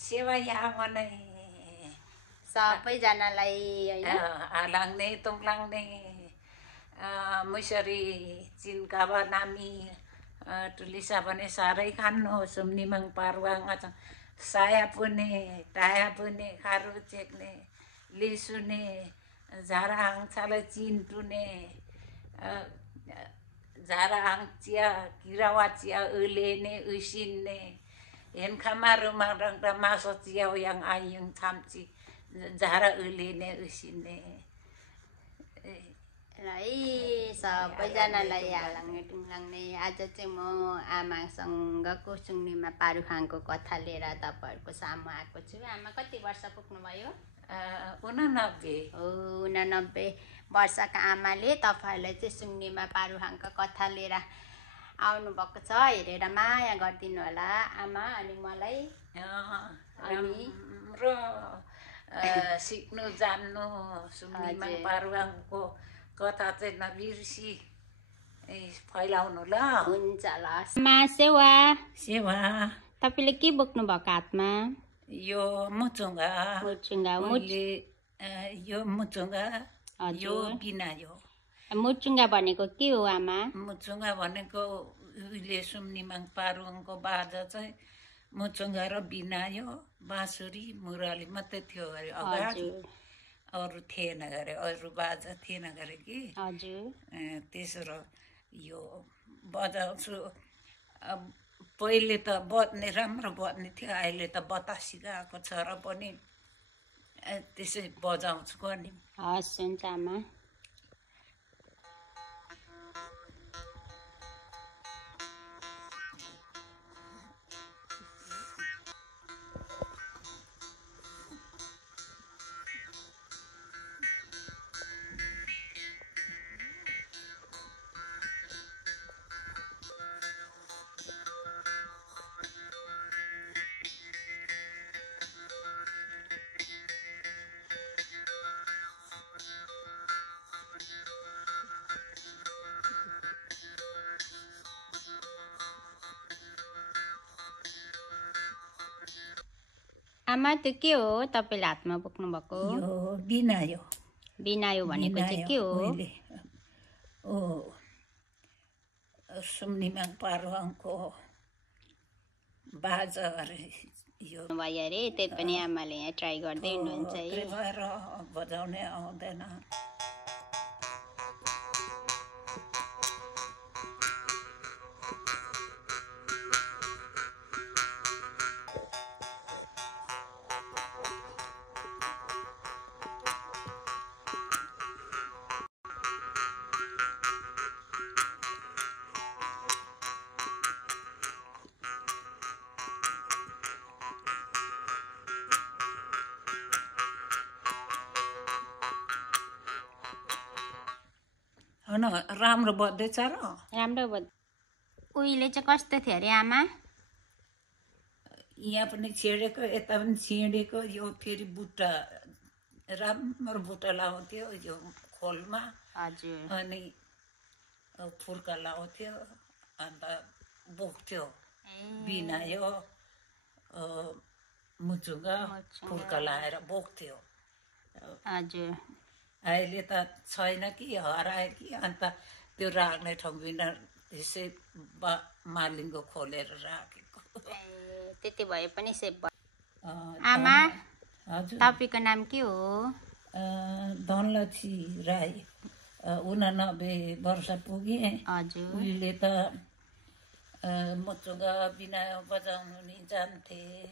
सेवा यहाँ भने सबैजनालाई हैन आलाङ्ने तोङलाङ्ने मुसरी चिन्कावा नामी टुलिसा भने साह्रै खानु सुम्निमाङ पारुवाङ साया पुने टाया पुने खारु चेक्ने लिसुने झारा आङछालाई चिन्टुने झारा आङ चिया किरावा चिया उलेने उसिन्ने हेनखामा रुमा रङटा मासो चिया yang आयुङ छाम्ची झारा उलेने उसिन्ने है सबैजनालाई हालाङ्ने टुङ्लाङ्ने आज चाहिँ म आमासँगको सुङ्नीमा पारुखाङको कथा लिएर तपाईँहरूको सामु आएको छु। आमा कति वर्ष पुग्नुभयो? 89 हो 89 वर्षका आमाले तपाईँहरूलाई चाहिँ सुङ्नीमा पारुखाङको कथा लिएर आउनुभएको छ। हेरेर माया गरिदिनु होला आमा अनि मलाई राम्रो सिक्नु जान्नु सुम्निमाङ पारुवाङको कथा चाहिँ नबिर्सी फैलाउनु ल। हुन्छ ल। मा सेवा सेवा तपाईँले के बोक्नु भएको हातमा? यो मुचुङ्गा यो मुचुङ्गा यो बिनायो। मुचुङ्गा भनेको के हो आमा? मुचुङ्गा भनेको उहिले सुम्निमाङ पारुङको बाजा चाहिँ मुचुङ्गा र बिनायो बाँसुरी मुरली मात्रै थियो अरे अगाडि, अरू थिएन गरे, अरू बाजा थिएन गरे कि त्यसो यो बजाउँछु। पहिले त बज्ने राम्रो बज्ने थियो, अहिले त बतासी गएको छ र पनि त्यसै बजाउँछु नि। हस् हुन्छ आमा। आमा त्यो के हो तपाईँले हातमा बोक्नु भएको? यो बिनायो। बिनायो भनेको चाहिँ के हो? ओ सुम्निमाङ पारुवाङको बाजा अरे यो भयो अरे, त्यही पनि आमाले यहाँ ट्राई गर्दै हुनुहुन्छ है। त्यही भएर बजाउने आउँदैन। राम्रो बज्दैछ र? राम्रो उहिले चाहिँ कस्तो थियो अरे आमा? यहाँ पनि छेडेको यता पनि छेडेको, यो फेरि बुट्टा राम्रो बुट्टा लाउँथ्यो यो खोलमा। हजुर। अनि फुर्का लाउँथ्यो अन्त बोक्थ्यो। बिनायो मुचुङ्गा फुर्का लाएर बोक्थ्यो। हजुर। अहिले त छैन कि हरायो कि, अन्त त्यो राख्ने ठाउँ बिना त्यसै मालिङ्गो खोलेर राखेको। त्यति भए पनि सेभ भयो। आमा तपाईँको नाम के हो? धनलक्ष्मी राई। 89 वर्ष पुगेँ। हजुर। उहिले त मुचुङ्गा बिना बजाउनु नि जान्थे।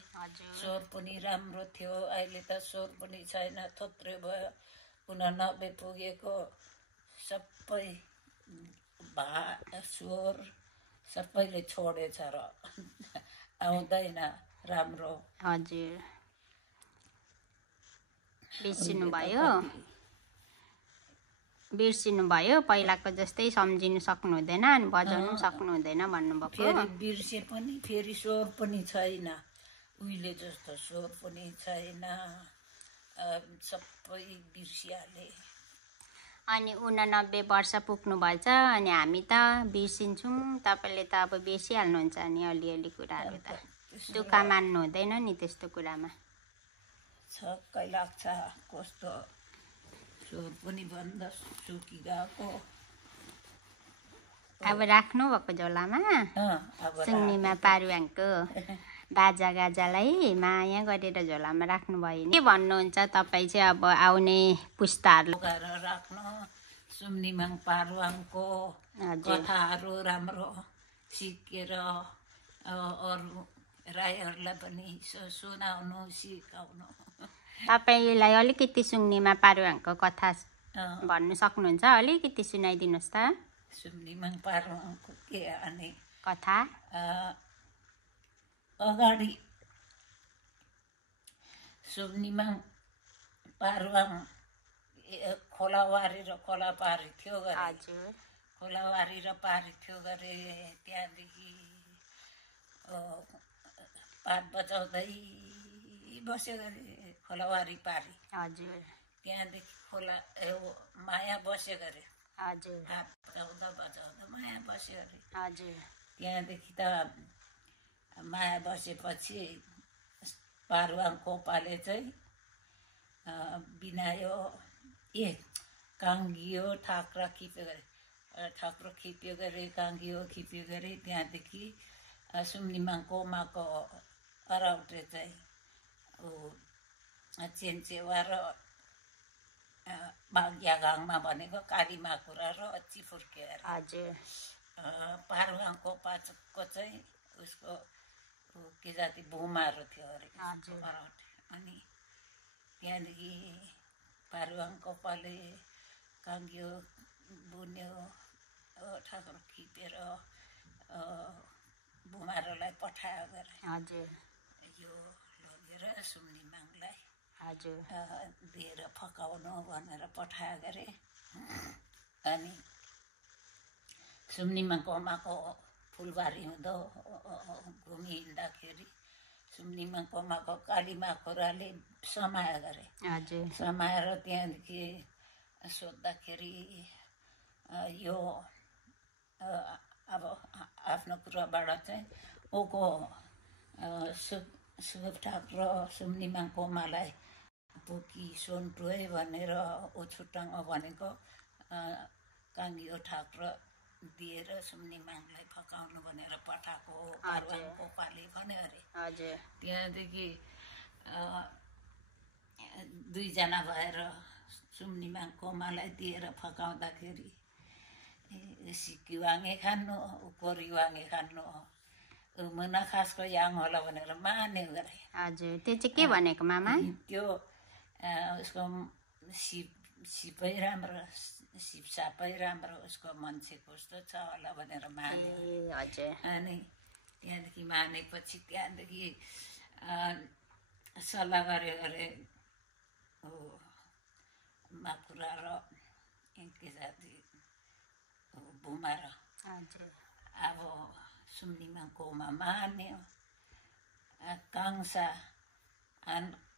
स्वर पनि राम्रो थियो। अहिले त स्वर पनि छैन, थोत्रै भयो। 89 पुगेको सबै स्वर सबैले छोडेछ र आउँदैन राम्रो। हजुर। बिर्सिनु भयो पहिलाको जस्तै सम्झिनु सक्नु हुँदैन अनि बजाउनु सक्नु हुँदैन भन्नुभएको। फेरि बिर्से पनि फेरि स्वर पनि छैन, उहिले जस्तो स्वर पनि छैन, सबै बिर्सिहाले। अनि 89 वर्ष पुग्नु भएछ अनि हामी त बिर्सिन्छौँ, तपाईँले त अब बिर्सिहाल्नुहुन्छ नि अलिअलि कुराहरू त। दुःख मान्नु हुँदैन नि त्यस्तो कुरामा। छक्कै लाग्छ कस्तो स्वर पनि बन्द सुकी गएको। अब राख्नु भएको झोलामा अब सुङ्नीमा पारुवाङको बाजा गाजालाई माया गरेर झोलामा राख्नुभयो नि। के भन्नुहुन्छ तपाईँ चाहिँ अब आउने पुस्ताहरू लगाएर राख्नु। सुम्निमाङ पारुवाङको कथाहरू राम्रो सिकेर अरू राईहरूलाई पनि सुनाउनु सिकाउनु। तपाईँलाई अलिकति सुङ्नीमा पारुवाङको कथा भन्नु सक्नुहुन्छ? अलिकति सुनाइदिनुहोस् त। सुम्निमाङ पारुवाङको के अनि कथा अगाडि सुम्निमाङ पारुवाङ खोलावारी र खोला पारी थियो गरे। हजुर। खोलावारी र पारी थियो गरे। त्यहाँदेखि पात बजाउँदै बस्यो गरे खोलावारी पारी। हजुर। त्यहाँदेखि खोला माया बस्यो गरे। हजुर। पात बजाउँदा बजाउँदा माया बस्यो अरे। हजुर। त्यहाँदेखि त माया बसेपछि पारुवाङ कोपाले चाहिँ बिनायो काङ्गियो ठाक्रा खिप्यो गरे। ठाक्रो खिप्यो गरे, काङ्गियो खिप्यो गरे। त्यहाँदेखि सुम्निमाङ कोमाको अराउटे चाहिँ चेन्चेवा र बाग्यागाङमा भनेको कालीमाकुरा र चिफुर्के अरे। हजुर। पारुवाङ कोपाको चाहिँ उसको के जाति भुमाहरू थियो अरे अराउटे। अनि त्यहाँदेखि पारुवाङ कोपाले काङ्गियो बुन्यो ठाकुर खिपेर भुमारोलाई पठायो गरे। हजुर। यो लगेर सुम्निमाङलाई हजुर दिएर फकाउनु भनेर पठायो गरे। अनि सुम्निमाङ कोमाको फुलबारी हुँदो घुमिहिँड्दाखेरि सुम्निमाङ कोमाको कालीमाकुराले समायो गरे। हजुर। समाएर त्यहाँदेखि सोद्धाखेरि यो अब आफ्नो कुराबाट चाहिँ ऊको सुगप ठाकुर सुम्निमाङ कोमालाई पोकी सोन्टुए भनेर ऊ छुट्टाङमा भनेको काङ्गियो ठाकुर दिएर सुम्निमाङलाई फकाउनु भनेर पठाएको पारुवाङ कोपाले भन्यो अरे। हजुर। त्यहाँदेखि दुईजना भएर सुम्निमाङ कोमालाई दिएर फकाउँदाखेरि सिकिवाङे खानु कोरिवाङे खानु मुना खासको याङ होला भनेर मान्यो गरे। हजुर। त्यो चाहिँ के भनेको मामा? त्यो उसको सिपै राम्रो सिप सापै राम्रो उसको मान्छे कस्तो छ होला भनेर मान्यो। हजुर। अनि त्यहाँदेखि मानेपछि त्यहाँदेखि सल्लाह गऱ्यो अरे माकुरा र के जाति भुमा र अब सुम्निमाङ कोमा मान्यो काङ्सा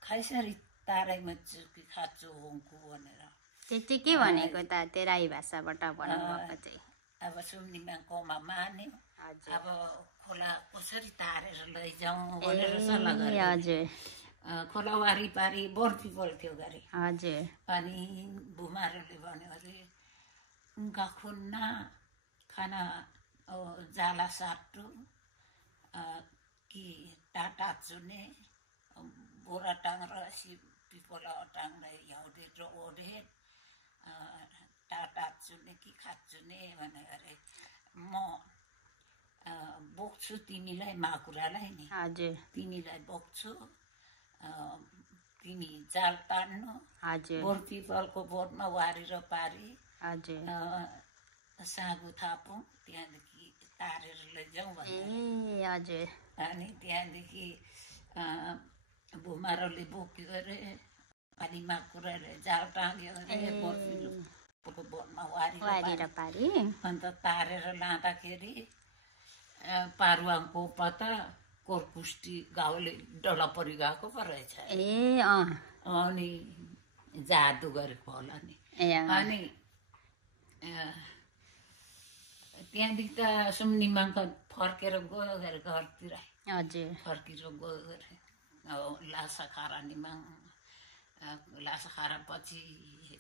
खाइसरी तारै मचुकी खाचु होङ्कु भनेर। त्यो चाहिँ के भनेको त? त्यो राई भाषाबाट भन्नुभएको चाहिँ। अब सुम्निमाङ कोमा मान्यो। अब खोला कसरी तारेर लैजाउँ भनेर सल्लाह गरे। हजुर। खोला वारिपारि बोरपिपल थियो गरे। हजुर। अनि भुमाहरूले भन्यो अरे उनका खुन्ना खाना जाला साटु कि टाटा चुने बोरा टाङ र पिपला टाङलाई हिउँदे र ओढे टाटा चुने कि खाचुने भने अरे म बोक्छु तिमीलाई माकुरालाई नि। हजुर। तिमीलाई बोक्छु तिमी जाल तान्नु। हजुर। बोर पिपलको बोटमा वारी र पारी हजुर। सागु थापौँ त्यहाँदेखि तारेर लैजाउँ भने। ए हजुर। अनि त्यहाँदेखि भुमारोले बोक्यो अरे अनि माकुराले जाल टाँग्यो अरे बोर पिपलको बोटमा वारी र पारी। अन्त तारेर लाँदाखेरि पारुवाङको पता कोरकुष्टी गाउँले डल्ला परि गएको पो रहेछ। ए अनि जादु गरेको होला नि। अनि त्यहाँदेखि त सुम्निमाङ फर्केर गयो गएर घरतिर। हजुर फर्किएर गयो अरे लासा खारा निमाङ लासा खारा पछि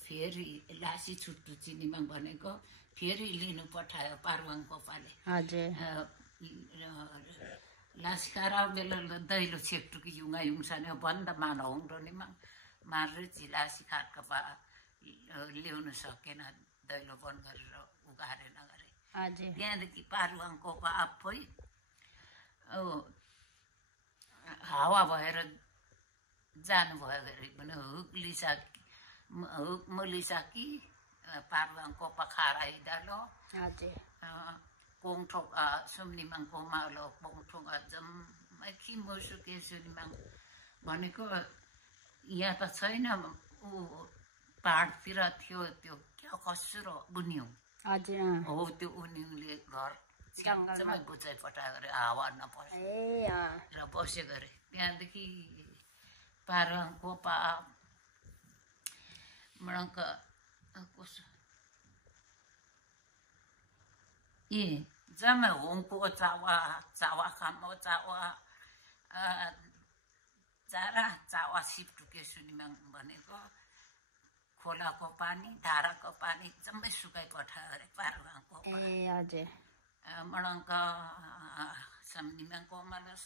फेरि लासी छुट्टु चिनिमाङ भनेको फेरि लिनु पठायो पारुवाङ कोपाले हजुर लासी खारा बेला दैलो छेक्टुकी युङा युङसाने बन्द मान हुँदो निमाङ मार्रे लासी खारका बा ल्याउनु सकेन दैलो बन्द गरेर उगारेन गरे त्यहाँदेखि पारुवाङ कोपा आफै हावा भएर जानुभयो अरे भने हुक लिसाकी पारुवाङ कोपा खाराइ डालो कोङठोक सुम्निमाङ कोमालो कोङठोक जम्मै कि मुसुके सुनिमाङ भनेको यहाँ त छैन ऊ पाहाडतिर थियो त्यो क्या कसुरो बुन्यौ हो त्यो उनीले घर जम्मै बुझाइ पठायो अरे हावा नपर्छ र बसेको अरे त्यहाँदेखि पारुवाङ कोपा मणक कसो जम्मै होङको चावा खामो चावा चारा चावा सिपटुके सुनिमाङ भनेको खोलाको पानी धाराको पानी जम्मै सुकाइ पठायो अरे पारुवाङको मणङ्क सम्निमाङ कोमालस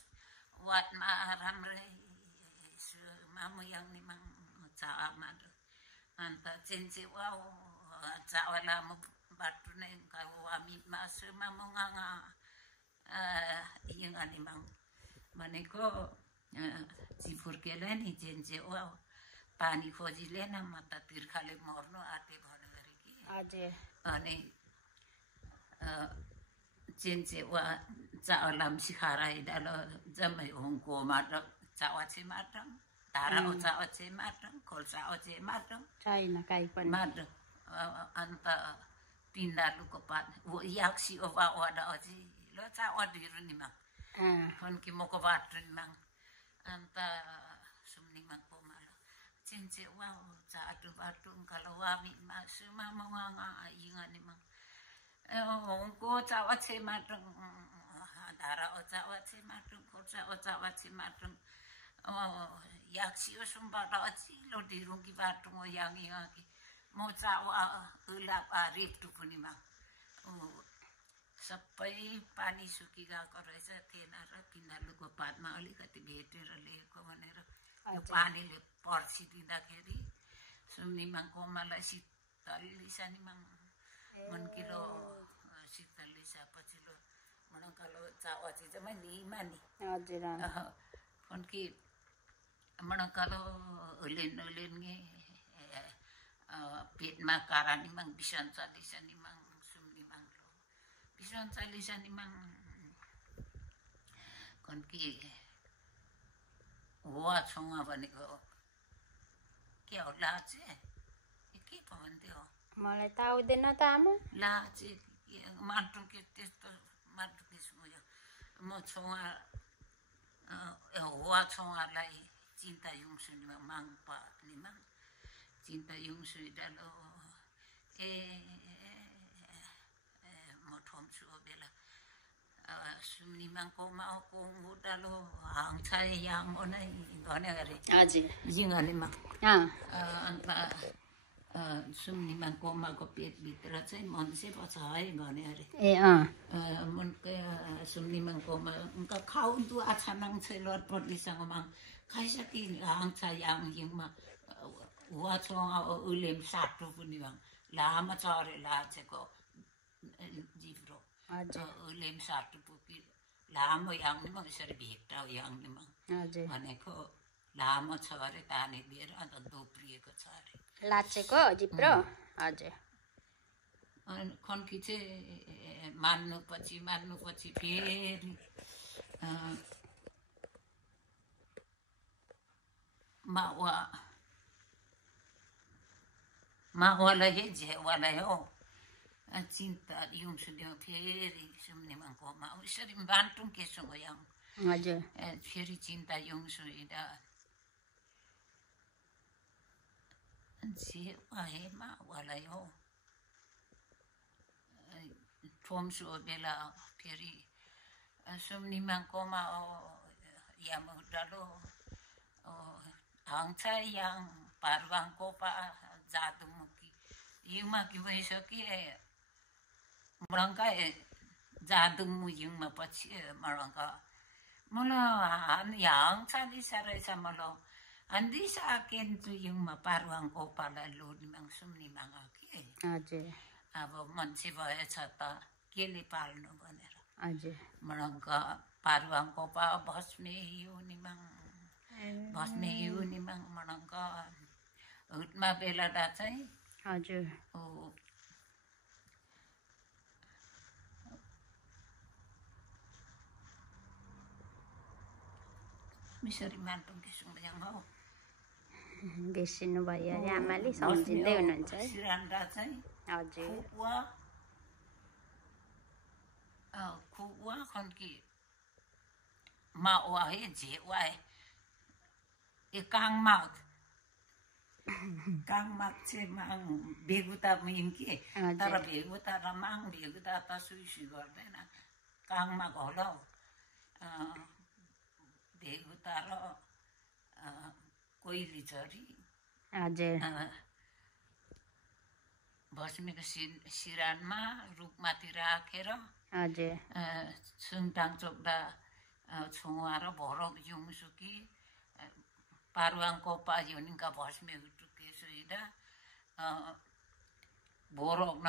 वाटमा राम्रै मामुयाङ निमाङ चावा माडो अन्त चेन्चे वा चावा लामो बाटो नै वामी मासु मामुङाङा यिङ निमाङ भनेको चिफुर्केलाई नि चेन्चे वा पानी खोजिलेन म त तिर्खाले मर्नु आँटे भन्यो अरे कि अनि चेन्चे वा चावा लाम्सी खारा हिँडालो जम्मै हुङको माटो चावा छे माटो धारा चावा छे माटो खोल्सा ओछे माटो माटो अन्त पिन्दालुको पात याक्सी ओबा वाडा अझै ल चावा ढिरो निमाङ फन्की मोको बाटो निमाङ अन्त सुम्निमाङ कोमालो चिन्चे वा चाटो बाटो kalau wami masu mama wanga inga nimaङ हुङको चावा छे माटो धारा ओ चावा छे माटो खोर्सा ओ चावा छे माटो याक्सी सुम्बाट अचिलो ढिरुङ्गी बाटो म याङी याङी म चावा उलापा रेप्टु पनि मा सबै पानी सुकि गएको रहेछ थिएन र पिन्दालुको पातमा अलिकति भेटेर ल्याएको भनेर त्यो पानीले पर्सिदिँदाखेरि सुम्निमाङ कोमालाई शीतल लिसानिमाङ मनकिलो शीतल लिसा पछिल्लो मणकालो चावा चाहिँ जम्मै निमानी फन्की मणकालो उलेन उलेन्गे पेटमा कारा निमाङ बिसन्चा लिसा निमाङ सुम्निमाङ लो बिसन्चा लिसा निमाङ फन्की हुवा छोङा भनेको के हो लाचे के पो भन्थ्यो मलाई त आउँदैन त आमा लाचे माटुके त्यस्तो माटुके उयो म छोङा हुवा छोङालाई चिन्ता युङसु निमाङ माङपा निमाङ चिन्ता युङसु डालो म ठोम्छु बेला सुम्निमाङ कोमा कोङु डालो हाङछा याङ नै भने गरे हजुर जिङानेमा अन्त सुम्निमाङ कोमाको पेटभित्र चाहिँ मान्छे पछ है भने अरे मनकै सुम्निमाङ कोमा उनका खाउदु आछानाङ छै लटपट्टिसँग माङ खाइसकि हाङछा याङ यिङमा हुवा छोङ उलेम साटो पनि भाङ लामा चरे लाचेको जिब्रो उलेम साटो पुकी लामो याङमा यसरी भेट्टा याङमा भनेको लामो छ अरे ताने दिएर अन्त दोप्रिएको छ अरे लाचेको जिब्रो हजुर अनि खन्की चाहिँ मान्नुपछि फेरि मावालाई हे झेवालाई हो चिन्ता युङसुन्यो फेरि सुम्निमाङ कोमा यसरी बान्टुङ केसँग याङ हजुर फेरि चिन्ता युङसु हिँडा झेवा वालाई हो ठोम्सु बेला फेरि सुम्निमाङ कोमा Yamudalo, Hangcha yang Parwang Kopa Jadumuki. Yumaki Waisoki, Branca Jadumu Yuma Pachi, Maranka. Molo, Yang Chadi Sarasa Molo. And this akin to Yuma Parwang Kopa Ludimang Sumni Mangaki. हजुर अब मान्छे भएछ त केले पाल्नु भनेर हजुर मरङ्का पारुवाङ कोपा भस्मे युनिमाङ मरङ्का हुटमा बेलादा चाहिँ हजुर मिसरी मान्तुङकी सुम्याङ हो बिर्सिनु भयो अरे आमाले सम्झिँदै हुनुहुन्छ है सिरान्डा चाहिँ हजुर खुवा खन्की मावा है झेवा है ए काङमाग चाहिँ माङ भेगुता मिङ्की तर भेगुता र माङ भेगुता त सुइसुई गर्दैन काङमाग होला भेगुता र कोइली झरी हजुर भस्मीको सिरानमा रुखमाथि राखेर हजुर सुङटाङ चोक्दा छुवाएर भरक जुङसुकी पारुवाङ कोपा युनिका भस्मे हुटुके सुइदा भरक न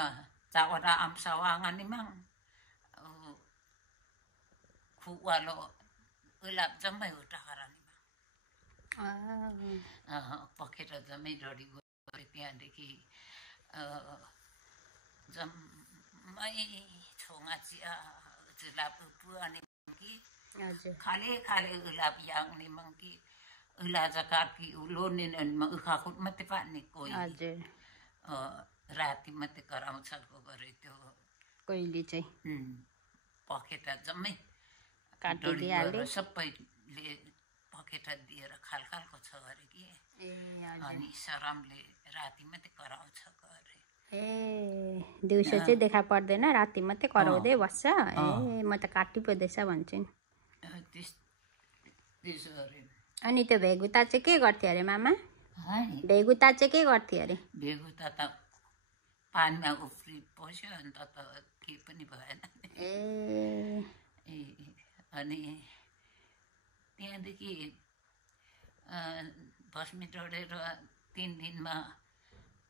चावटा आम्सावाङानिमाङ खुवालो उलाप जम्मै हुटा खरानिमा पखेर जम्मै डढी गयो त्यहाँदेखि जम्मै छोङा चिया जुलाप पुवाने कि खाले खाले उलाप याङ्ने मङ्की उला जकाकी लोने उखाखुट मात्रै पार्ने कोही राति मात्रै कराउँछ गरे त्यो कोहीले चाहिँ पखेटा जम्मै काटिदिहाल्यो सबैले पखेटा दिएर खालखालको छ अरे कि अनि सरामले राति मात्रै कराउँछ गरे दिउँसो चाहिँ देखा पर्दैन राति मात्रै कराउँदै बस्छ म त काटी पर्दैछ भन्छु अनि त्यो भेगुता चाहिँ के गर्थ्यो अरे मामा भेगुता चाहिँ के गर्थ्यो अरे भेगुता त पानीमा उफ्री पस्यो अन्त त केही पनि भएन अनि त्यहाँदेखि भस्मी डढेर 3 दिनमा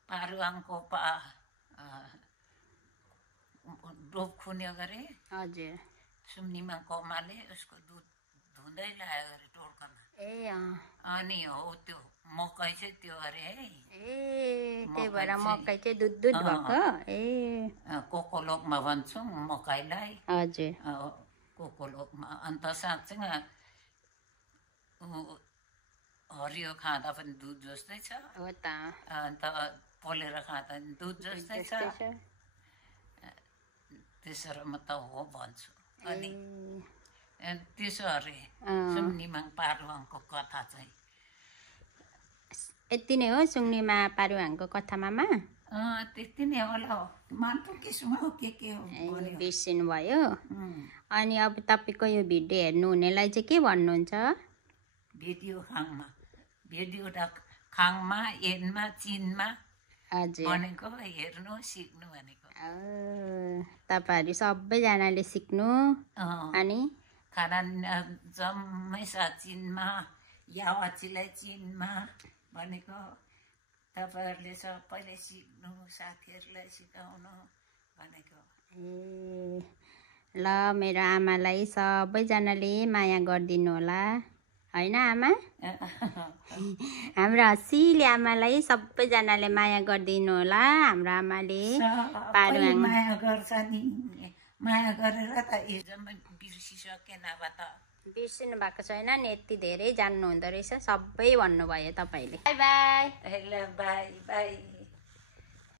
पारुवाङ कोपा डोप खुन्यो गरे हजुर सुम्निमा कोमाले उसको दुध धुँदै ल्यायो अरे टोड्कामा अनि हो त्यो मकै चाहिँ त्यो अरे है त्यही भएर मकै चाहिँ दुध दुध भएको कोकोलोकमा भन्छौँ मकैलाई हजुर कोकोलोकमा अन्त साँच्चै हरियो खाँदा पनि दुध जस्तै छ हो त अन्त पोलेर खाँदा पनि दुध जस्तै छ त्यसो म त हो भन्छु अनि त्यसो अरे सुम्निमाङ पारुवाङको कथा चाहिँ यति नै हो सुम्निमा पारुवाङको कथा मामा त्यति नै होला मान्छु किसिम हो के हो बिर्सिनु भयो अनि अब तपाईँको यो भिडियो हेर्नु हुनेलाई चाहिँ के भन्नुहुन्छ भिडियो त खाङमा एनमा चिनमा भनेको हेर्नु सिक्नु भनेको तपाईँहरू सबैजनाले सिक्नु अनि खाना जम्मै छ चिनमा यावाचीलाई चिनमा भनेको तपाईँहरूले सबैले सिक्नु साथीहरूलाई सिकाउनु भनेको ल मेरो आमालाई सबैजनाले माया गरिदिनु होला होइन आमा हाम्रो हँसिले आमालाई सबैजनाले माया गरिदिनु होला हाम्रो आमाले पारुवाङ माया गर्छ नि माया गरेर त जम्मै बिर्सिसके नभए त बिर्सिनु भएको छैन नि यति धेरै जान्नु हुँदो रहेछ सबै भन्नुभयो तपाईँले बाई बाई बाई बाई